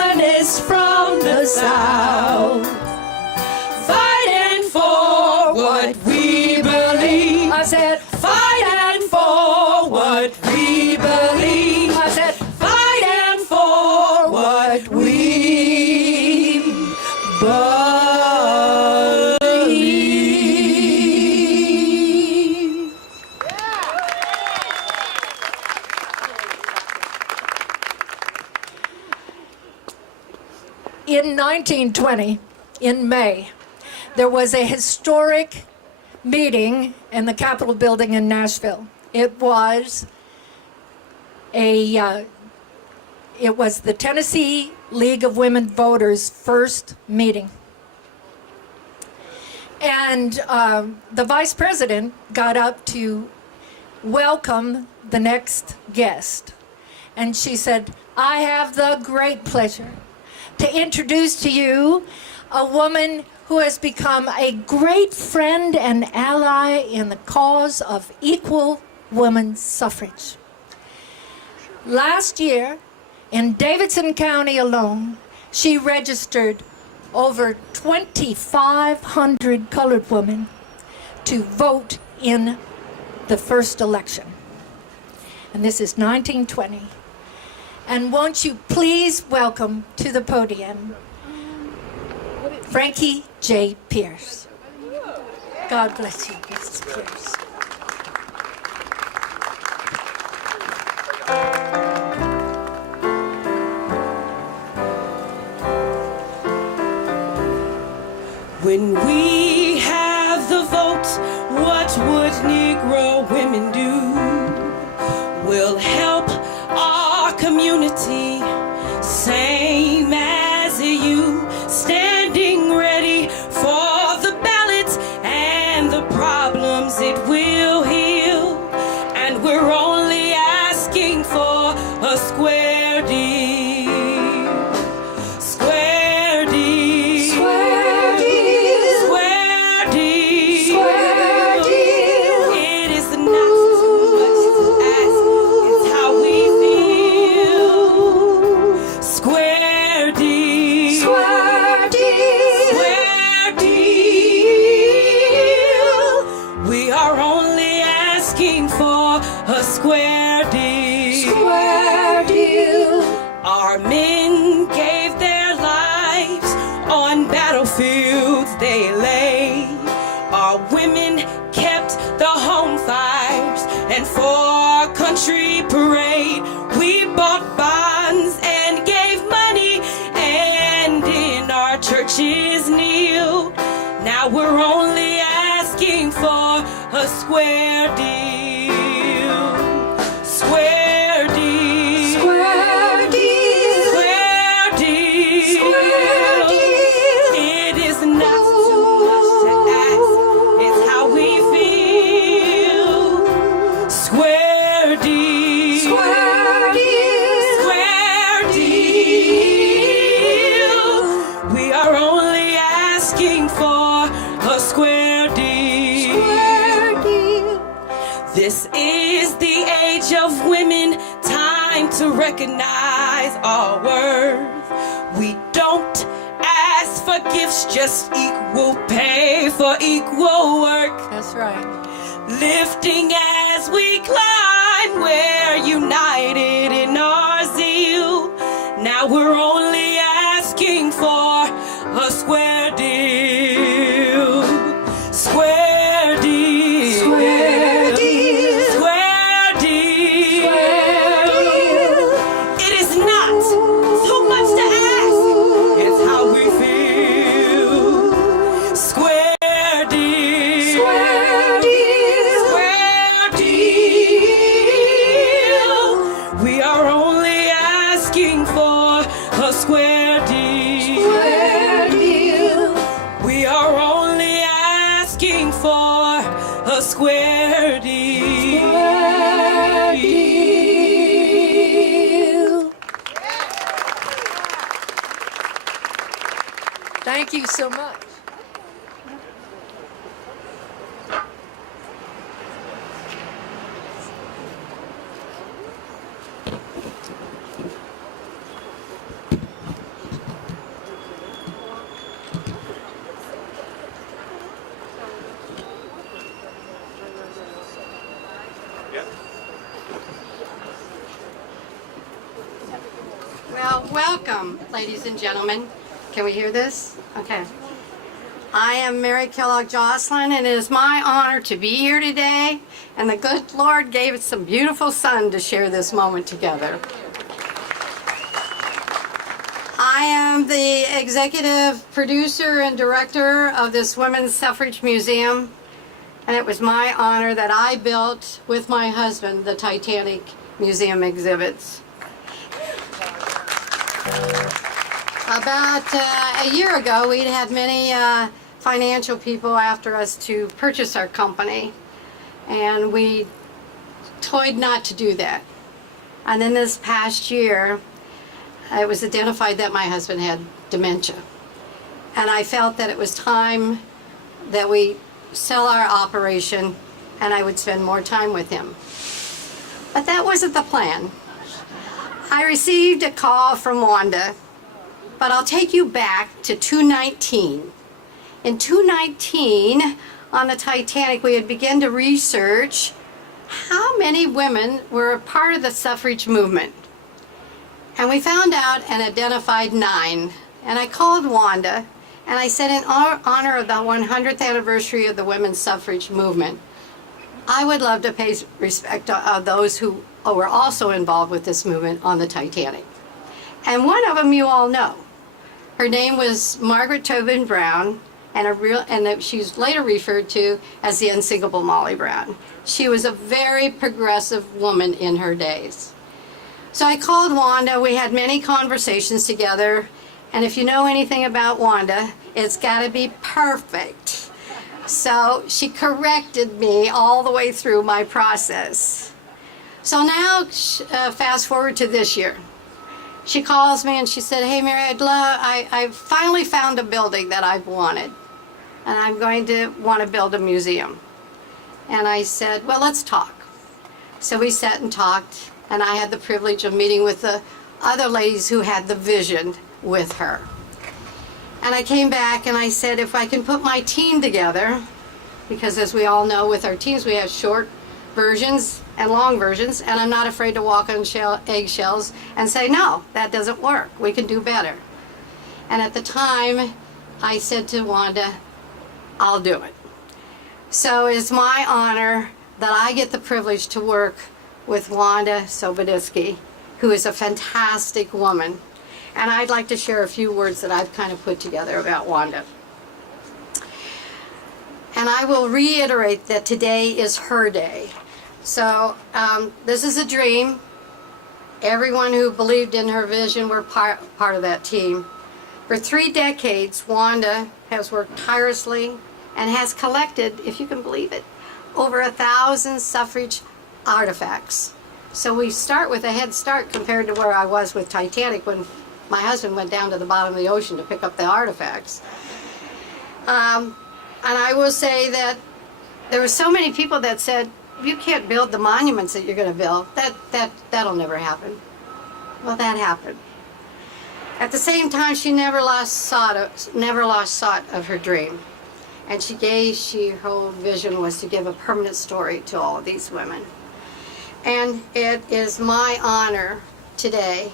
Is from the South, fighting for what we believe. I said, fighting for what we believe. I said, fighting for what we believe. In 1920, in May, there was a historic meeting in the Capitol building in Nashville. It was the Tennessee League of Women Voters' first meeting. And the vice president got up to welcome the next guest. And she said, I have the great pleasure to introduce to you a woman who has become a great friend and ally in the cause of equal women's suffrage. Last year, in Davidson County alone, she registered over 2,500 colored women to vote in the first election. And this is 1920. And won't you please welcome to the podium Frankie J. Pierce. God bless you, Mrs. Pierce. When we have the vote, what would Negro women do? We'll help our community, same as you, standing ready for the ballot and the problems it will heal. And we're only asking for a square deal. Square deal. Square deal. Square deal. Square deal. It is not too much to ask. It's how we feel. Square deal. Square deal. Square deal. We are only asking for a square deal. Square deal. Our men gave their lives on battlefields they lay. Our women kept the home fires, and for our country parade, we bought bonds and gave money, and in our churches kneeled. Now we're only asking for a square deal. Square deal. Square deal. Square deal. Square deal. It is not too much to ask. It's how we feel. Square deal. Square deal. Square deal. We are only asking for a square deal. Square deal. This is the age of women, time to recognize our worth. We don't ask for gifts, just equal pay for equal work. That's right. Lifting as we climb, we're united in our zeal. Now we're only asking for a square deal. Square deal. Square deal. Square deal. Square deal. It is not too much to ask. It's how we feel. Square deal. Square deal. Square deal. We are only asking for a square deal. Square deal. We are only asking for a square deal. Square deal. Thank you so much. Welcome, ladies and gentlemen. Can we hear this? Okay. I am Mary Kellogg Jocelyn, and it is my honor to be here today. And the good Lord gave us some beautiful sun to share this moment together. I am the executive producer and director of this Women's Suffrage Museum, and it was my honor that I built with my husband the Titanic Museum exhibits. About a year ago, we'd had many financial people after us to purchase our company, and we toyed not to do that. And then this past year, it was identified that my husband had dementia, and I felt that it was time that we sell our operation and I would spend more time with him. But that wasn't the plan. I received a call from Wanda, but I'll take you back to 2019. In 2019, on the Titanic, we had begun to research how many women were a part of the suffrage movement. And we found out and identified 9. And I called Wanda, and I said, in honor of the 100th anniversary of the women's suffrage movement, I would love to pay respect of those who were also involved with this movement on the Titanic. And one of them you all know. Her name was Margaret Tobin Brown, and she's later referred to as the unsinkable Molly Brown. She was a very progressive woman in her days. So I called Wanda. We had many conversations together, and if you know anything about Wanda, it's got to be perfect. So she corrected me all the way through my process. So now, fast forward to this year. She calls me and she said, "Hey Mary, I finally found a building that I've wanted, and I'm going to want to build a museum." And I said, "Well, let's talk." So we sat and talked, and I had the privilege of meeting with the other ladies who had the vision with her. And I came back and I said, if I can put my team together, because as we all know with our teams we have short versions and long versions, and I'm not afraid to walk on eggshells and say, no, that doesn't work, we can do better. And at the time I said to Wanda, I'll do it. So it's my honor that I get the privilege to work with Wanda Soboditsky, who is a fantastic woman. And I'd like to share a few words that I've kind of put together about Wanda. And I will reiterate that today is her day. So this is a dream. Everyone who believed in her vision were part of that team. For 3 decades, Wanda has worked tirelessly and has collected, if you can believe it, over 1,000 suffrage artifacts. So we start with a head start compared to where I was with Titanic when my husband went down to the bottom of the ocean to pick up the artifacts. And I will say that there were so many people that said, you can't build the monuments that you're going to build. That'll never happen. Well, that happened. At the same time, she never lost sight of her dream. And her whole vision was to give a permanent story to all of these women. And it is my honor today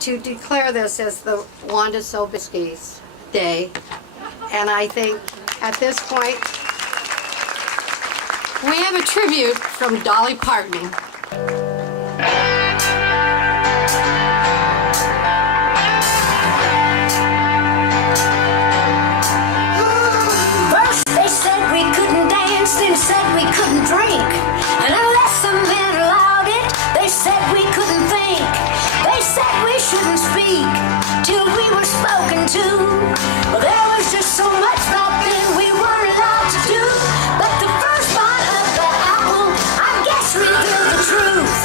to declare this as the Wanda Soboditsky's Day. And I think at this point, we have a tribute from Dolly Parton. First they said we couldn't dance, then said we couldn't drink. And unless the men allowed it, they said we couldn't think. They said we shouldn't speak till we were spoken to. Well, there was just so much back then we weren't allowed to do. But the first bite of the apple, I guess, revealed the truth.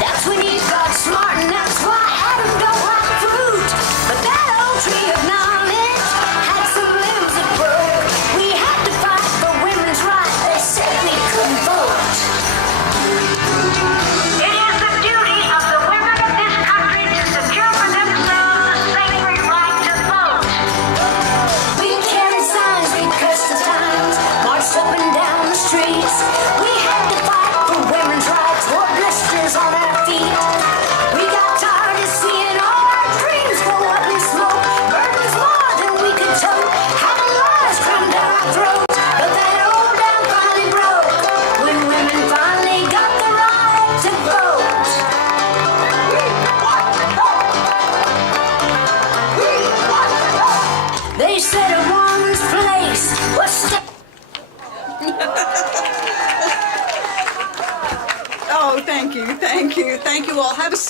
That's when Eve got smart, and that's why Adam don't like fruit. But that old tree of knowledge had some limbs that broke. We had to fight for women's rights. They said we couldn't vote. It is the duty of the women of this country to secure for themselves the sacred right to vote.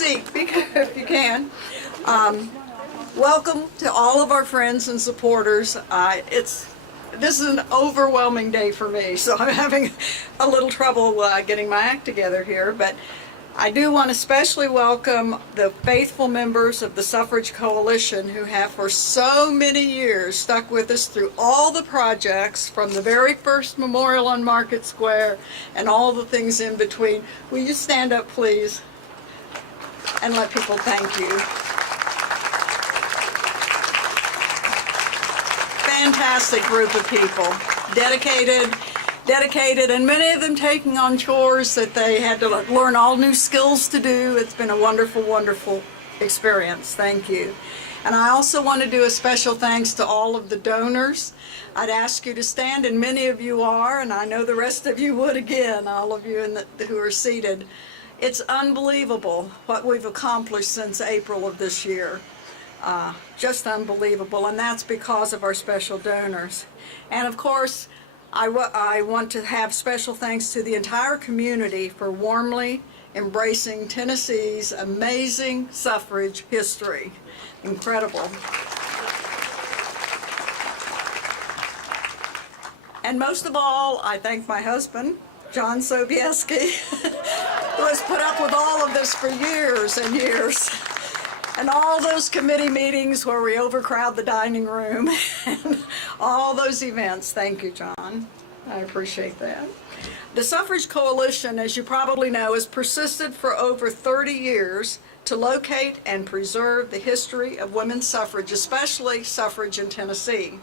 seat if you can. Welcome to all of our friends and supporters. This is an overwhelming day for me, so I'm having a little trouble getting my act together here, but I do want to especially welcome the faithful members of the Suffrage Coalition who have for so many years stuck with us through all the projects, from the very first memorial on Market Square and all the things in between. Will you stand up, please, and let people thank you. Fantastic group of people, dedicated, and many of them taking on chores that they had to learn all new skills to do. It's been a wonderful, wonderful experience. Thank you. And I also want to do a special thanks to all of the donors. I'd ask you to stand, and many of you are, and I know the rest of you would again, all of you who are seated. It's unbelievable what we've accomplished since April of this year. Just unbelievable, and that's because of our special donors. And of course, I want to have special thanks to the entire community for warmly embracing Tennessee's amazing suffrage history. Incredible. And most of all, I thank my husband, John Sobieski, who has put up with all of this for years and years. And all those committee meetings where we overcrowd the dining room and all those events. Thank you, John. I appreciate that. The Suffrage Coalition, as you probably know, has persisted for over 30 years to locate and preserve the history of women's suffrage, especially suffrage in Tennessee.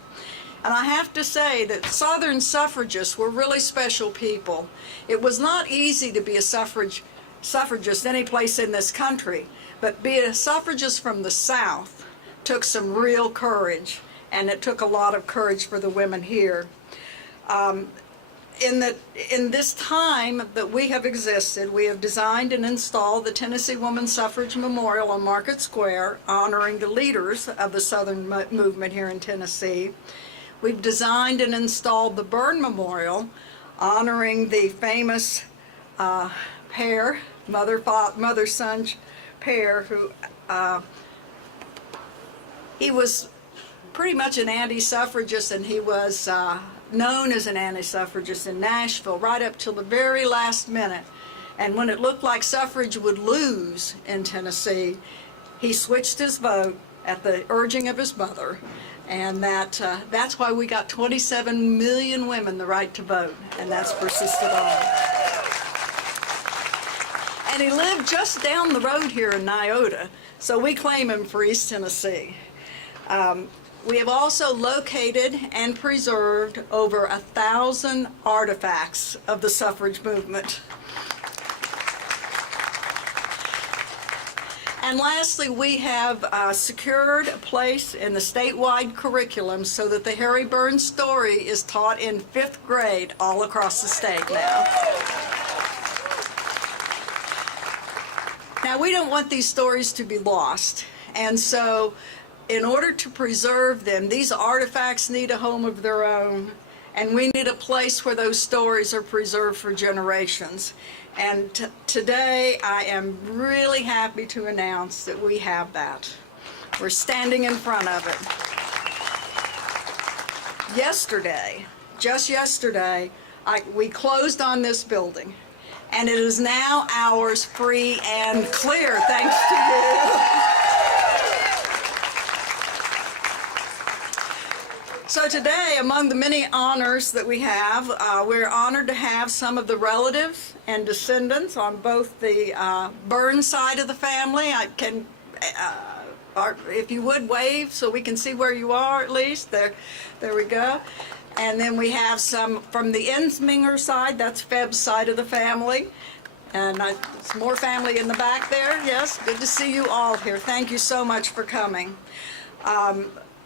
And I have to say that Southern suffragists were really special people. It was not easy to be a suffragist any place in this country. But being a suffragist from the South took some real courage, and it took a lot of courage for the women here. In this time that we have existed, we have designed and installed the Tennessee Women's Suffrage Memorial on Market Square, honoring the leaders of the Southern movement here in Tennessee. We've designed and installed the Byrne Memorial, honoring the famous pair, mother-son pair, who he was pretty much an anti-suffragist, and he was known as an anti-suffragist in Nashville right up till the very last minute. And when it looked like suffrage would lose in Tennessee, he switched his vote at the urging of his mother, and that's why we got 27 million women the right to vote, and that's persisted on. And he lived just down the road here in Nyota, so we claim him for East Tennessee. We have also located and preserved over 1,000 artifacts of the suffrage movement. And lastly, we have secured a place in the statewide curriculum so that the Harry Burns story is taught in 5th grade all across the state now. Now, we don't want these stories to be lost, and so in order to preserve them, these artifacts need a home of their own, and we need a place where those stories are preserved for generations. And today, I am really happy to announce that we have that. We're standing in front of it. Yesterday, just yesterday, we closed on this building. And it is now ours, free and clear, thanks to you. So today, among the many honors that we have, we're honored to have some of the relatives and descendants on both the Burns side of the family. I can, if you would, wave so we can see where you are at least. There we go. And then we have some from the Ensminger side, that's Feb's side of the family. And there's more family in the back there. Yes, good to see you all here. Thank you so much for coming.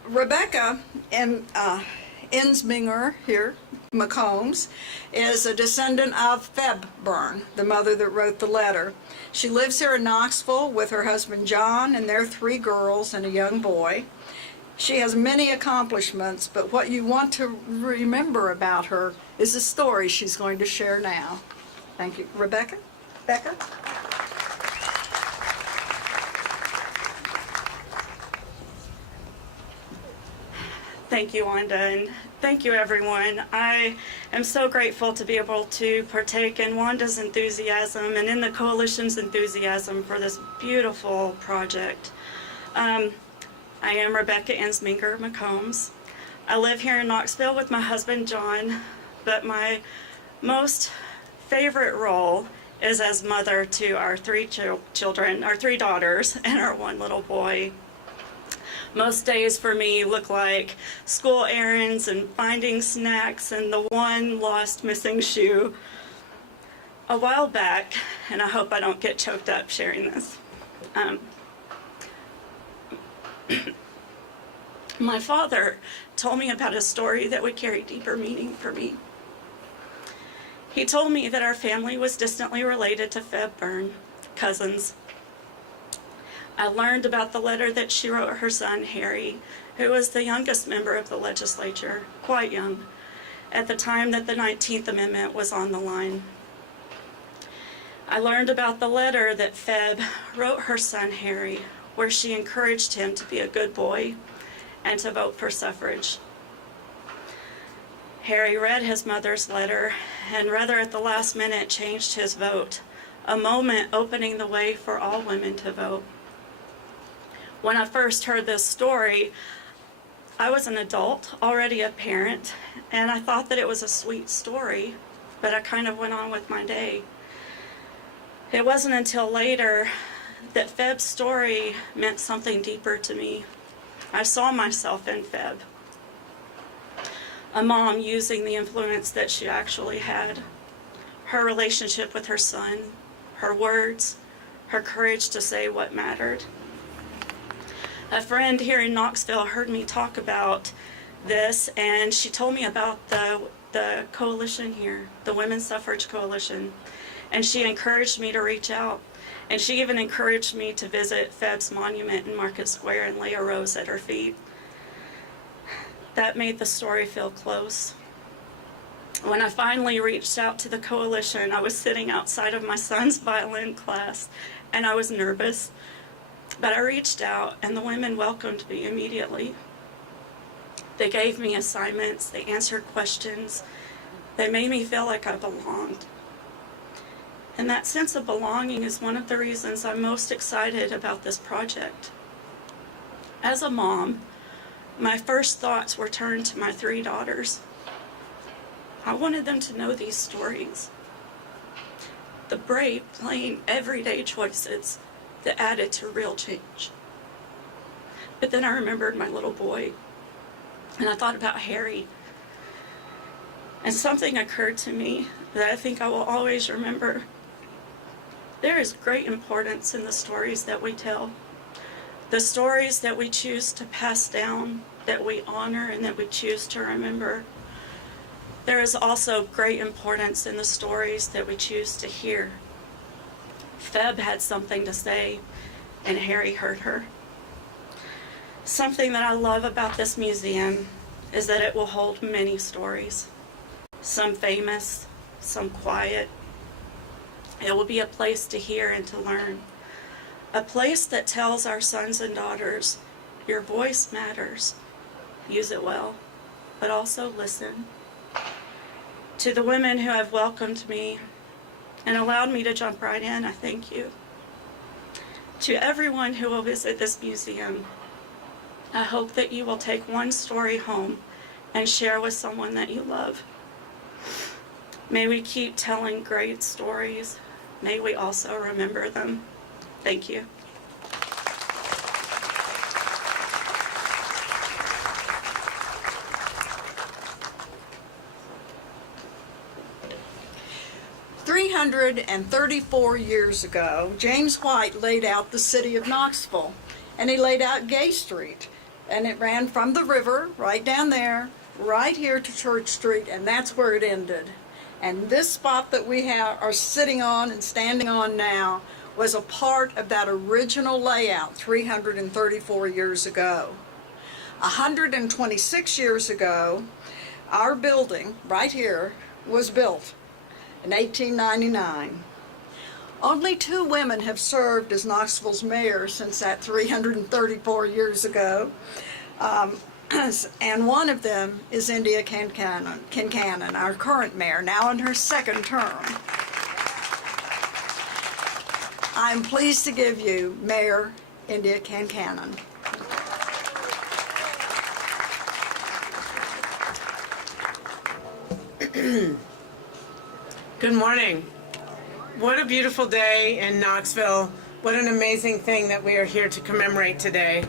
Rebecca Ensminger here, McCombs, is a descendant of Feb Byrne, the mother that wrote the letter. She lives here in Knoxville with her husband John and their 3 girls and a young boy. She has many accomplishments, but what you want to remember about her is the story she's going to share now. Thank you. Rebecca? Becca? Thank you, Wanda, and thank you, everyone. I am so grateful to be able to partake in Wanda's enthusiasm and in the Coalition's enthusiasm for this beautiful project. I am Rebecca Ensminger McCombs. I live here in Knoxville with my husband, John, but my most favorite role is as mother to our three children, our three daughters, and our one little boy. Most days for me look like school errands and finding snacks and the one lost missing shoe. A while back, and I hope I don't get choked up sharing this, my father told me about a story that would carry deeper meaning for me. He told me that our family was distantly related to Feb Byrne, cousins. I learned about the letter that she wrote her son, Harry, who was the youngest member of the legislature, quite young, at the time that the 19th Amendment was on the line. I learned about the letter that Feb wrote her son, Harry, where she encouraged him to be a good boy and to vote for suffrage. Harry read his mother's letter and rather at the last minute changed his vote, a moment opening the way for all women to vote. When I first heard this story, I was an adult, already a parent, and I thought that it was a sweet story, but I kind of went on with my day. It wasn't until later that Feb's story meant something deeper to me. I saw myself in Feb, a mom using the influence that she actually had, her relationship with her son, her words, her courage to say what mattered. A friend here in Knoxville heard me talk about this, and she told me about the coalition here, the Women's Suffrage Coalition, and she encouraged me to reach out. And she even encouraged me to visit Feb's monument in Market Square and lay a rose at her feet. That made the story feel close. When I finally reached out to the coalition, I was sitting outside of my son's violin class, and I was nervous. But I reached out, and the women welcomed me immediately. They gave me assignments, they answered questions, they made me feel like I belonged. And that sense of belonging is one of the reasons I'm most excited about this project. As a mom, my first thoughts were turned to my three daughters. I wanted them to know these stories. The brave, plain, everyday choices that added to real change. But then I remembered my little boy, and I thought about Harry. And something occurred to me that I think I will always remember. There is great importance in the stories that we tell, the stories that we choose to pass down, that we honor, and that we choose to remember. There is also great importance in the stories that we choose to hear. Feb had something to say, and Harry heard her. Something that I love about this museum is that it will hold many stories, some famous, some quiet. It will be a place to hear and to learn, a place that tells our sons and daughters, your voice matters, use it well, but also listen. To the women who have welcomed me and allowed me to jump right in, I thank you. To everyone who will visit this museum, I hope that you will take one story home and share with someone that you love. May we keep telling great stories. May we also remember them. Thank you. "334 years ago, James White laid out the city of Knoxville, and he laid out Gay Street, and it ran from the river right down there, right here to Church Street, and that's where it ended. And this spot that we are sitting on and standing on now was a part of that original layout 334 years ago. 126 years ago, our building right here was built in 1899. Only 2 women have served as Knoxville's mayor since that 334 years ago. And one of them is India Kincannon, our current mayor, now in her second term. I'm pleased to give you Mayor India Kincannon. Good morning. What a beautiful day in Knoxville. What an amazing thing that we are here to commemorate today.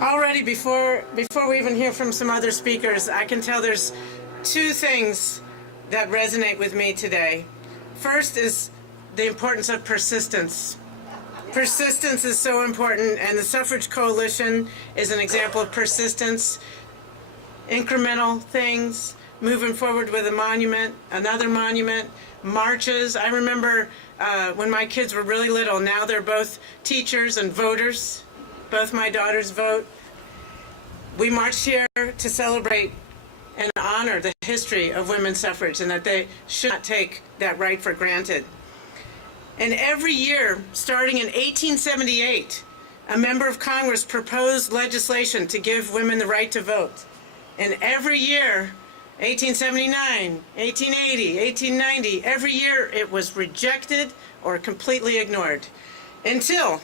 Already before we even hear from some other speakers, I can tell there's two things that resonate with me today. First is the importance of persistence. Persistence is so important, and the Suffrage Coalition is an example of persistence. Incremental things, moving forward with a monument, another monument, marches. I remember when my kids were really little. Now they're both teachers and voters. Both my daughters vote. We marched here to celebrate and honor the history of women's suffrage, and that they should not take that right for granted. And every year, starting in 1878, a member of Congress proposed legislation to give women the right to vote. And every year, 1879, 1880, 1890, every year it was rejected or completely ignored. Until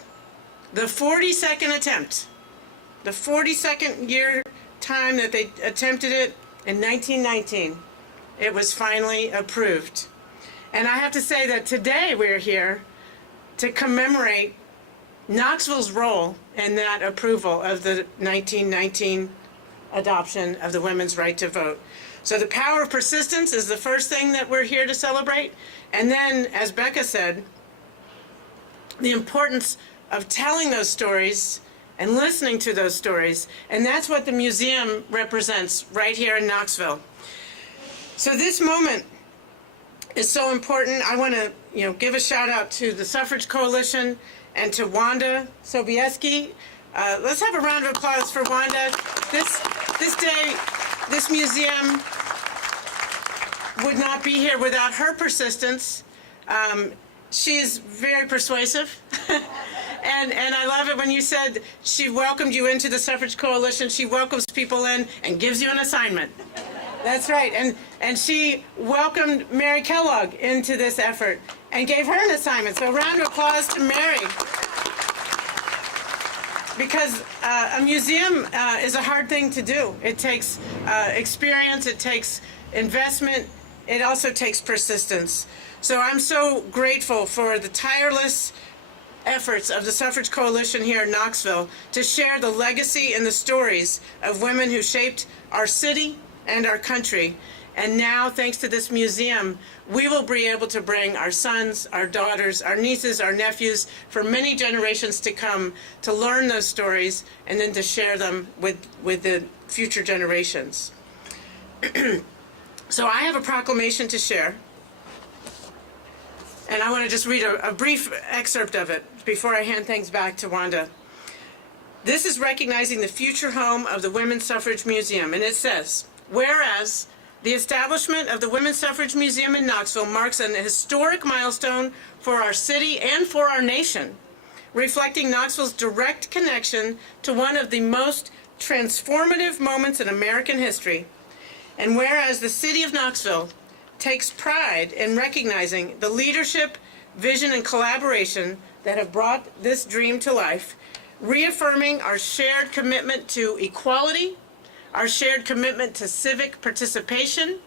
the 42nd attempt, the 42nd year time that they attempted it in 1919, it was finally approved. And I have to say that today we're here to commemorate Knoxville's role in that approval of the 1919 adoption of the women's right to vote. So the power of persistence is the first thing that we're here to celebrate. And then, as Becca said, the importance of telling those stories and listening to those stories. And that's what the museum represents right here in Knoxville. So this moment is so important. I want to, give a shout out to the Suffrage Coalition and to Wanda Sobieski. Let's have a round of applause for Wanda. This day, this museum would not be here without her persistence. She's very persuasive. And I love it when you said she welcomed you into the Suffrage Coalition. She welcomes people in and gives you an assignment. That's right. And she welcomed Mary Kellogg into this effort and gave her an assignment. So a round of applause to Mary. Because a museum is a hard thing to do. It takes experience, it takes investment, it also takes persistence. So I'm so grateful for the tireless efforts of the Suffrage Coalition here in Knoxville to share the legacy and the stories of women who shaped our city and our country. And now, thanks to this museum, we will be able to bring our sons, our daughters, our nieces, our nephews, for many generations to come, to learn those stories and then to share them with the future generations. So I have a proclamation to share. And I want to just read a brief excerpt of it before I hand things back to Wanda. This is recognizing the future home of the Women's Suffrage Museum, and it says, whereas the establishment of the Women's Suffrage Museum in Knoxville marks an historic milestone for our city and for our nation, reflecting Knoxville's direct connection to one of the most transformative moments in American history. And whereas the city of Knoxville takes pride in recognizing the leadership, vision, and collaboration that have brought this dream to life, reaffirming our shared commitment to equality, our shared commitment to civic participation,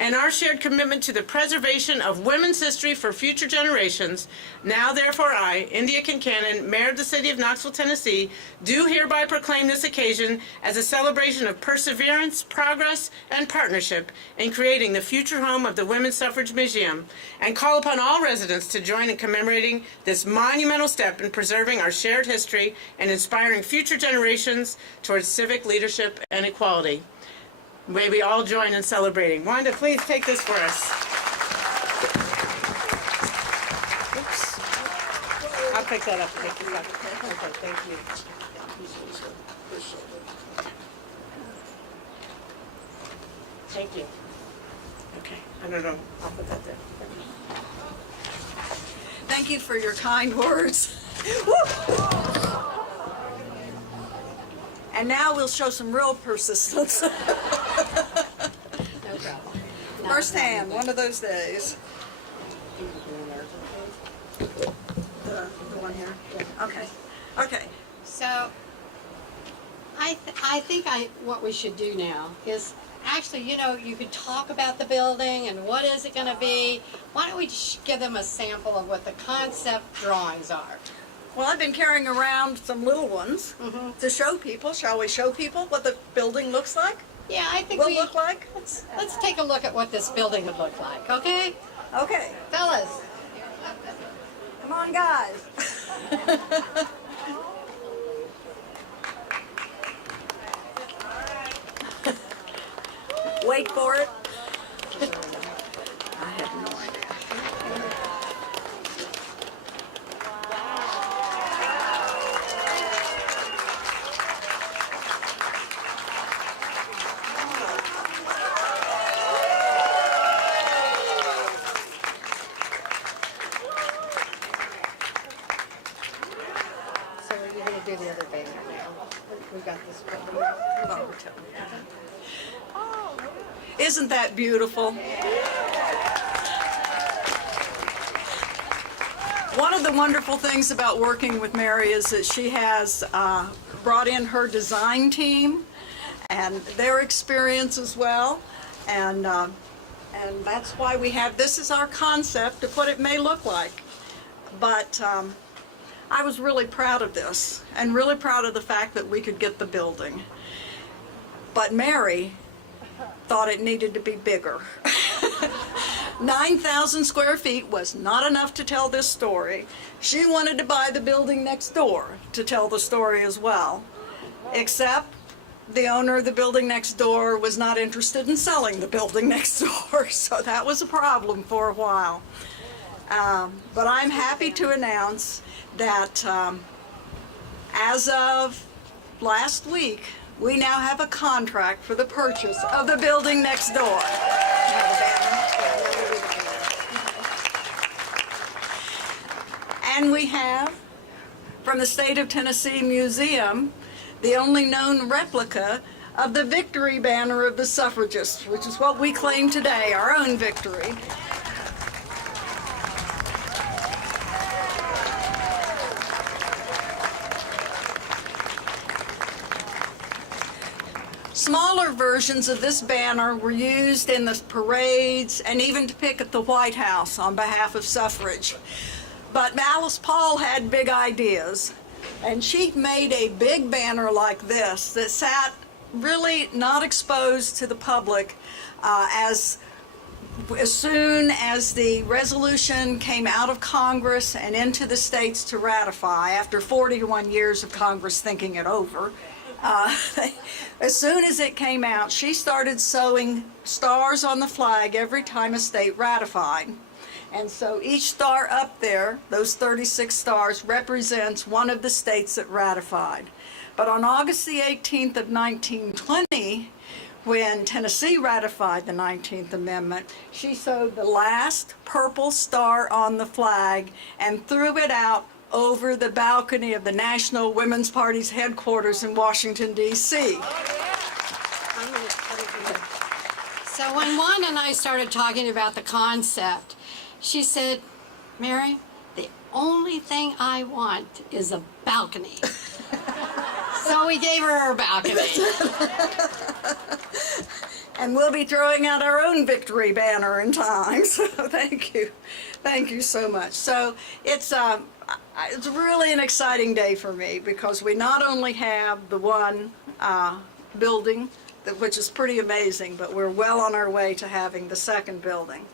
and our shared commitment to the preservation of women's history for future generations. Now, therefore, I, India Kincannon, Mayor of the City of Knoxville, Tennessee, do hereby proclaim this occasion as a celebration of perseverance, progress, and partnership in creating the future home of the Women's Suffrage Museum, and call upon all residents to join in commemorating this monumental step in preserving our shared history and inspiring future generations towards civic leadership and equality. May we all join in celebrating. Wanda, please take this for us. Oops. I'll pick that up and take this up. Okay, thank you. Thank you. Okay, I don't know. I'll put that there. Thank you for your kind words. Woo! And now we'll show some real persistence. No problem. No, Firsthand, one of those days. The one here? Okay. Okay. So, I think what we should do now is, actually, you know, you could talk about the building and what is it going to be. Why don't we just give them a sample of what the concept drawings are? Well, I've been carrying around some little ones to show people. Shall we show people what the building looks like? Yeah, I think Will look like? let's take a look at what this building would look like, okay? Okay. Fellas, Come on, guys. Wait for it. I have no idea. so we're going to do the other banner now. We got this building. Isn't that beautiful? One of the wonderful things about working with Mary is that she has brought in her design team and their experience as well. And that's why we have, this is our concept of what it may look like. But I was really proud of this and really proud of the fact that we could get the building. But Mary thought it needed to be bigger. 9,000 square feet was not enough to tell this story. She wanted to buy the building next door to tell the story as well, except the owner of the building next door was not interested in selling the building next door, so that was a problem for a while. But I'm happy to announce that as of last week, we now have a contract for the purchase of the building next door. And we have, from the State of Tennessee Museum, the only known replica of the victory banner of the suffragists, which is what we claim today, our own victory. Smaller versions of this banner were used in the parades and even to pick at the White House on behalf of suffrage. But Alice Paul had big ideas, and she made a big banner like this that sat really not exposed to the public as soon as the resolution came out of Congress and into the states to ratify after 41 years of Congress thinking it over. As soon as it came out, she started sewing stars on the flag every time a state ratified. And so each star up there, those 36 stars, represents one of the states that ratified. But on August the 18th of 1920, when Tennessee ratified the 19th Amendment, she sewed the last purple star on the flag and threw it out over the balcony of the National Women's Party's headquarters in Washington, D.C. So when Juan and I started talking about the concept, she said, Mary, the only thing I want is a balcony. So we gave her a balcony. And we'll be throwing out our own victory banner in time, so thank you. Thank you so much. So it's really an exciting day for me because we not only have the one building, which is pretty amazing, but we're well on our way to having the second building.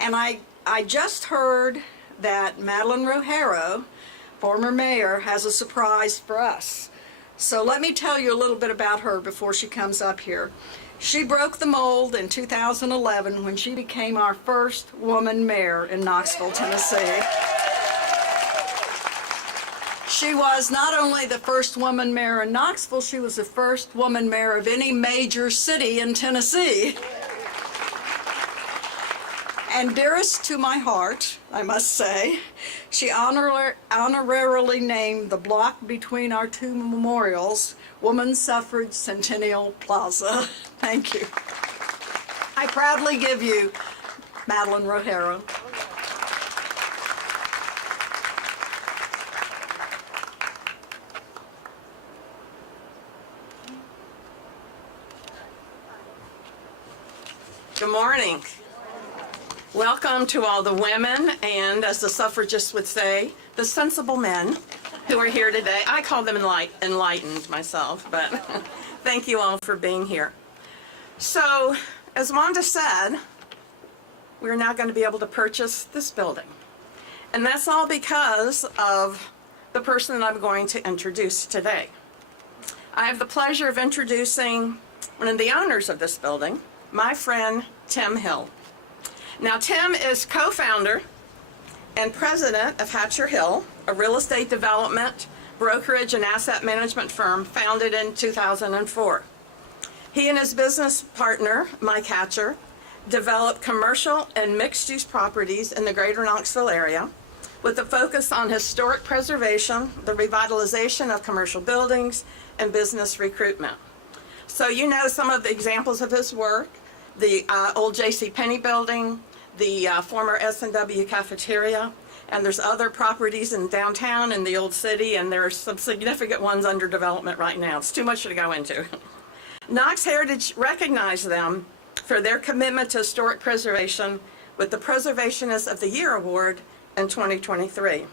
And I just heard that Madeline Rojero, former mayor, has a surprise for us. So let me tell you a little bit about her before she comes up here. She broke the mold in 2011 when she became our first woman mayor in Knoxville, Tennessee. She was not only the first woman mayor in Knoxville, she was the first woman mayor of any major city in Tennessee. And dearest to my heart, I must say, she honorarily named the block between our two memorials Women's Suffrage Centennial Plaza. Thank you. I proudly give you Madeline Rogero. Good morning. Welcome to all the women and, as the suffragists would say, the sensible men who are here today. I call them enlightened myself, but thank you all for being here. So, as Wanda said, we're now going to be able to purchase this building. And that's all because of the person that I'm going to introduce today. I have the pleasure of introducing one of the owners of this building, my friend Tim Hill. Now, Tim is co-founder and president of Hatcher Hill, a real estate development, brokerage, and asset management firm founded in 2004. He and his business partner, Mike Hatcher, develop commercial and mixed-use properties in the greater Knoxville area with a focus on historic preservation, the revitalization of commercial buildings, and business recruitment. So you know some of the examples of his work, the old J.C. Penney building, the former S&W cafeteria, and there's other properties in downtown in the old city, and there's some significant ones under development right now. It's too much to go into. Knox Heritage recognized them for their commitment to historic preservation with the Preservationist of the Year Award in 2023.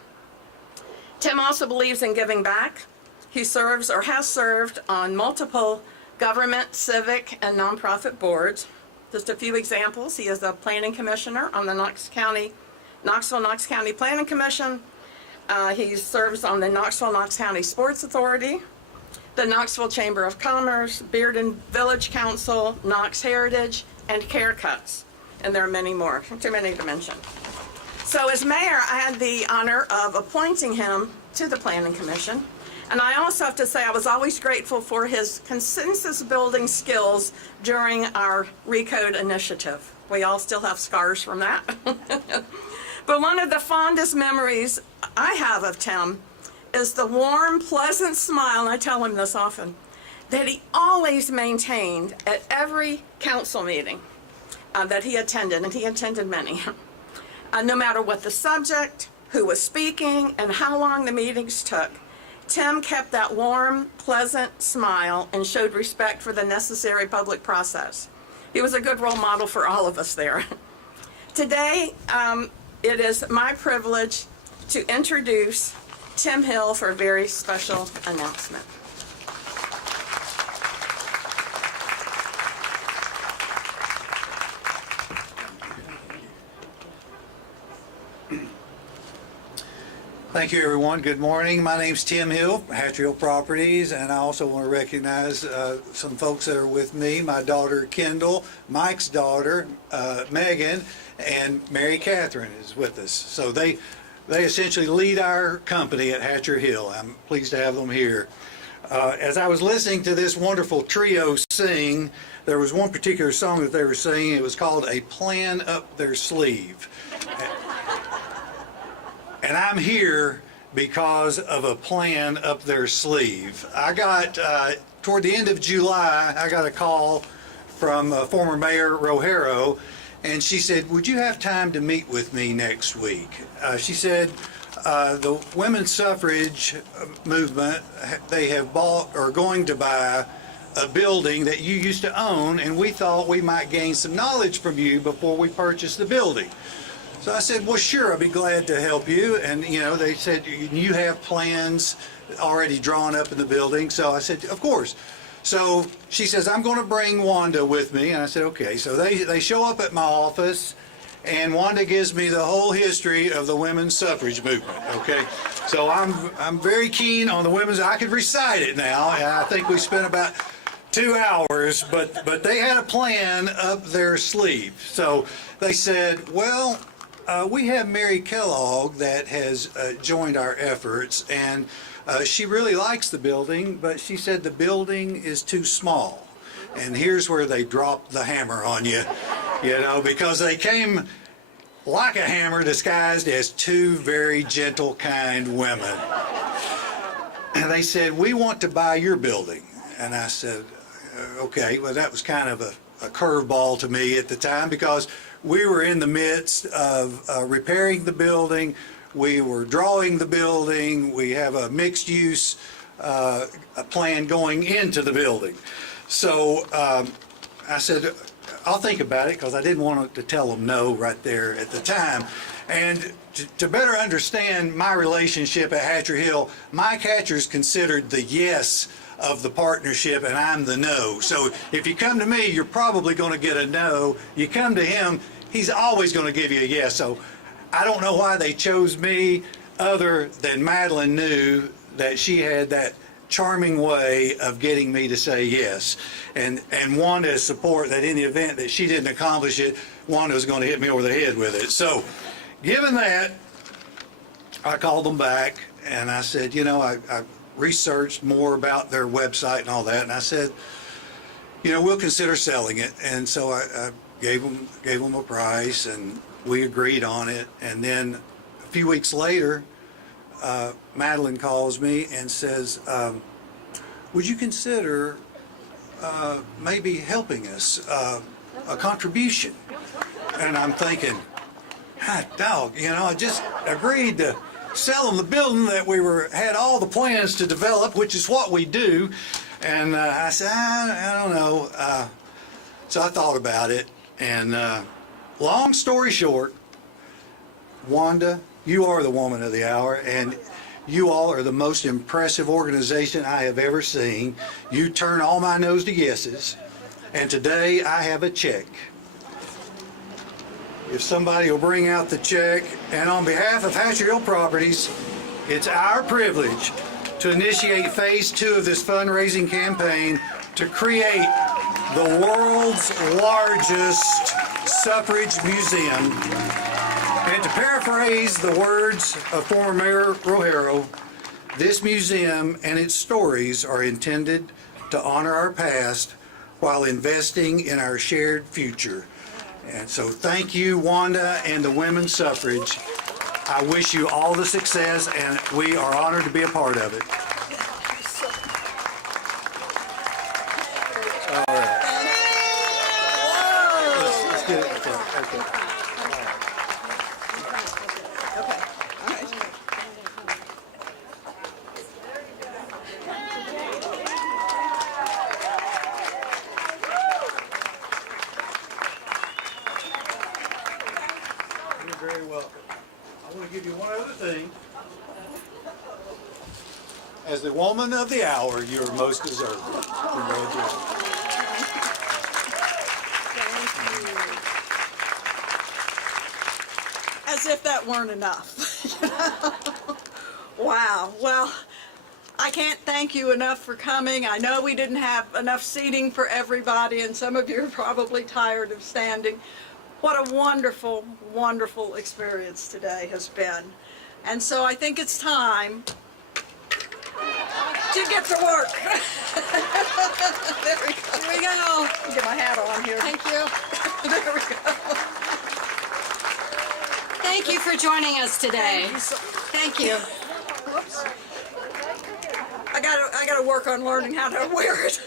Tim also believes in giving back. He serves or has served on multiple government, civic, and nonprofit boards. Just a few examples. He is a planning commissioner on the Knoxville-Knox County Planning Commission. He serves on the Knoxville-Knox County Sports Authority, the Knoxville Chamber of Commerce, Bearden Village Council, Knox Heritage, and Care Cuts. And there are many more, too many to mention. So as mayor, I had the honor of appointing him to the Planning Commission. And I also have to say I was always grateful for his consensus building skills during our Recode initiative. We all still have scars from that. But one of the fondest memories I have of Tim is the warm, pleasant smile, and I tell him this often, that he always maintained at every council meeting that he attended, and he attended many. No matter what the subject, who was speaking, and how long the meetings took, Tim kept that warm, pleasant smile and showed respect for the necessary public process. He was a good role model for all of us there. Today, it is my privilege to introduce Tim Hill for a very special announcement. Thank you, everyone. Good morning. My name's Tim Hill, Hatcher Hill Properties, and I also want to recognize some folks that are with me. My daughter, Kendall, Mike's daughter, Megan, and Mary Catherine is with us. So they essentially lead our company at Hatcher Hill. I'm pleased to have them here. As I was listening to this wonderful trio sing, there was one particular song that they were singing. It was called A Plan Up Their Sleeve. And I'm here because of a plan up their sleeve. I got, toward the end of July, I got a call from former Mayor Rogero, and she said, would you have time to meet with me next week? She said, the women's suffrage movement, they have bought or going to buy a building that you used to own, and we thought we might gain some knowledge from you before we purchased the building. So I said, well, sure, I'll be glad to help you. And, you know, they said, you have plans already drawn up in the building. So I said, of course. So she says, I'm going to bring Wanda with me. And I said, okay. So they show up at my office, and Wanda gives me the whole history of the women's suffrage movement, okay? So I'm very keen on the women's. I could recite it now, and I think we spent about 2 hours, but they had a plan up their sleeve. So they said, well, we have Mary Kellogg that has joined our efforts, and she really likes the building, but she said the building is too small. And here's where they dropped the hammer on you, you know, because they came like a hammer disguised as two very gentle, kind women. And they said, "We want to buy your building." And I said, okay. Well, that was kind of a curveball to me at the time, because we were in the midst of repairing the building. We were drawing the building. We have a mixed use plan going into the building. So I said, I'll think about it, because I didn't want to tell them no right there at the time. And to better understand my relationship at Hatcher Hill, Mike Hatcher's considered the yes of the partnership, and I'm the no. So if you come to me, you're probably going to get a no. You come to him, he's always going to give you a yes. So I don't know why they chose me, other than Madeline knew that she had that charming way of getting me to say yes. And Wanda's support, that in the event that she didn't accomplish it, Wanda was going to hit me over the head with it. So given that, I called them back and I said, you know, I researched more about their website and all that, and I said, you know, we'll consider selling it. And so I gave them a price, and we agreed on it. And then a few weeks later, Madeline calls me and says, would you consider maybe helping us, a contribution? And I'm thinking, hot dog, you know, I just agreed to sell them the building that we had all the plans to develop, which is what we do. And I said, I don't know. So I thought about it, and long story short, Wanda, you are the woman of the hour, and you all are the most impressive organization I have ever seen. You turn all my no's to yeses, and today I have a check. If somebody will bring out the check, and on behalf of Hatcher Hill Properties, it's our privilege to initiate phase 2 of this fundraising campaign to create the world's largest suffrage museum. And to paraphrase the words of former Mayor Rohero, this museum and its stories are intended to honor our past while investing in our shared future. And so thank you, Wanda and the women's suffrage. I wish you all the success, and we are honored to be a part of it. All right. Let's get it. Okay. You're very welcome. I want to give you one other thing. As the woman of the hour, you are most deserving. Congratulations. As if that weren't enough. Wow. Well, I can't thank you enough for coming. I know we didn't have enough seating for everybody, and some of you are probably tired of standing. What a wonderful, wonderful experience today has been. And so I think it's time to get to work. There we go. Here we go. Get my hat on here. Thank you. There we go. Thank you for joining us today. Thank you. Whoops. I gotta work on learning how to wear it.